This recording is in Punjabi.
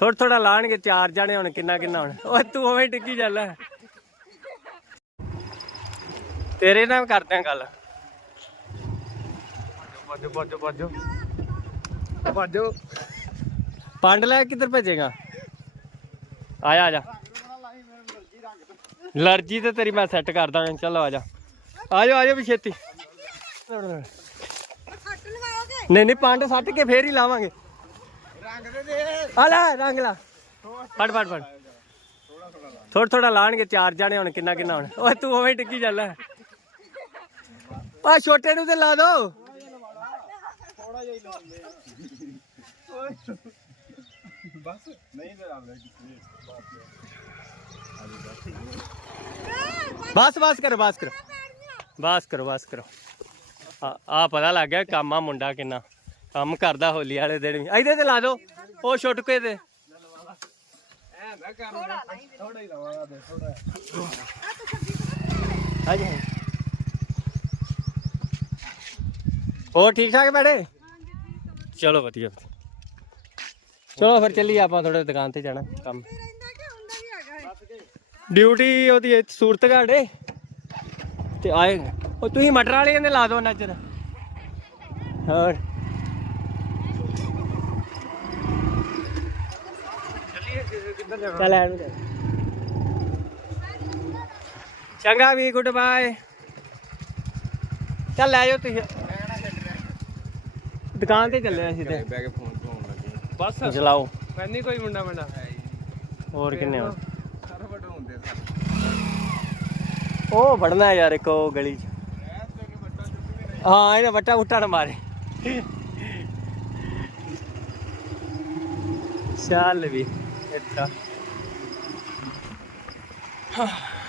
ਥੋੜਾ ਥੋੜਾ ਲਾਣਗੇ ਚਾਰ ਜਾਣੇ ਹੁਣ ਕਿੰਨਾ ਕਿੰਨਾ ਹੁਣ। ਓਏ ਤੂੰ ਉਵੇਂ ਟਿੱਕੀ ਚੱਲ। ਤੇਰੇ ਨਾਲ ਕਰਦੇ ਆ ਗੱਲ। ਬਾਜੋ ਬਾਜੋ ਬਾਜੋ ਬਾਜੋ ਪੰਡ ਲੈ ਕਿੱਧਰ ਭੇਜੇਗਾ? ਆਇਆ ਆ ਜਾ। ਲਰਜੀ ਤੇ ਤੇਰੀ ਮੈਂ ਸੈੱਟ ਕਰ ਦਾਂਗਾ ਚਲੋ ਆ ਜਾ। ਆ ਜਾ ਆ ਜਾ ਵੀ ਛੇਤੀ ਨਹੀਂ ਨਹੀਂ ਪੰਡ ਸੱਟ ਕੇ ਫੇਰ ਹੀ ਲਾਵਾਂਗੇ। ਦੇ ਦੇ ਆ ਲੈ ਰੰਗ ਲਾ। ਫੜ ਫੜ ਫੜ। ਥੋੜਾ ਥੋੜਾ ਲਾਣਗੇ ਚਾਰ ਜਾਣੇ ਹੁਣ ਕਿੰਨਾ ਕਿੰਨਾ ਹੁਣ। ਓਏ ਤੂੰ ਉਵੇਂ ਟਿੱਕੀ ਚੱਲ। ਆ ਛੋਟੇ ਨੂੰ ਤੇ ਲਾ ਦੋ। ਬਸ ਨਹੀਂ ਤੇ ਬਸ ਬਸ ਕਰੋ ਬਸ ਕਰੋ। ਬਸ ਕਰੋ ਬਸ ਕਰੋ। ਆ ਆ ਪਤਾ ਲੱਗ ਗਿਆ ਕੰਮ ਆ ਮੁੰਡਾ ਕਿੰਨਾ। ਕੰਮ ਕਰਦਾ ਹੋਲੀ ਵਾਲੇ ਦਿਨ ਵੀ। ਇਹਦੇ ਤੇ ਲਾ ਦੋ ਉਹ ਛੁਟਕੇ ਤੇ। ਹਾਂਜੀ ਹੋਰ ਠੀਕ ਠਾਕ ਬੈਠੇ ਚਲੋ ਵਧੀਆ। ਚਲੋ ਫਿਰ ਚੱਲੀਏ ਆਪਾਂ ਥੋੜੇ ਦੁਕਾਨ ਤੇ ਜਾਣਾ ਕੰਮ। ਡਿਊਟੀ ਉਹਦੀ ਇੱਥੇ ਸੂਰਤਗੜ੍ਹ ਏ ਤੇ ਆਏ। ਉਹ ਤੁਸੀਂ ਮਟਰ ਵਾਲੇ ਕਹਿੰਦੇ ਲਾ ਦਿਓ ਨਜ਼ਰ ਹੋਰ ਕਿੱਧਰ ਜਾਣਾ ਚੱਲ ਐਨੂੰ ਚੱਲ। ਚੰਗਾ ਵੀ ਗੁੱਡ ਬਾਏ। ਚੱਲ ਲੈ ਜਾਓ ਤੁਸੀਂ। ਦੁਕਾਨ ਤੇ ਚੱਲੇ ਅਸੀਂ ਤੇ। ਬੈ ਕੇ ਫੋਨ ਲੱਗੇ ਬਸ। ਚਲਾਓ। ਪੈਣੀ ਕੋਈ ਮੁੰਡਾ ਮੁੰਡਾ। ਹੋਰ ਕਿੰਨੇ ਹੋ? ਸਾਰਾ ਵੱਡਾ ਹੁੰਦੇ ਸਰ। ਉਹ ਫੜਨਾ ਯਾਰ ਇੱਕ ਉਹ ਗਲੀ 'ਚ। ਹਾਂ ਇਹਨੇ ਵੱਟਾ ਉੱਟਾ ਨਾ ਮਾਰੇ। ਚੱਲ ਵੀ। Ito. Huh.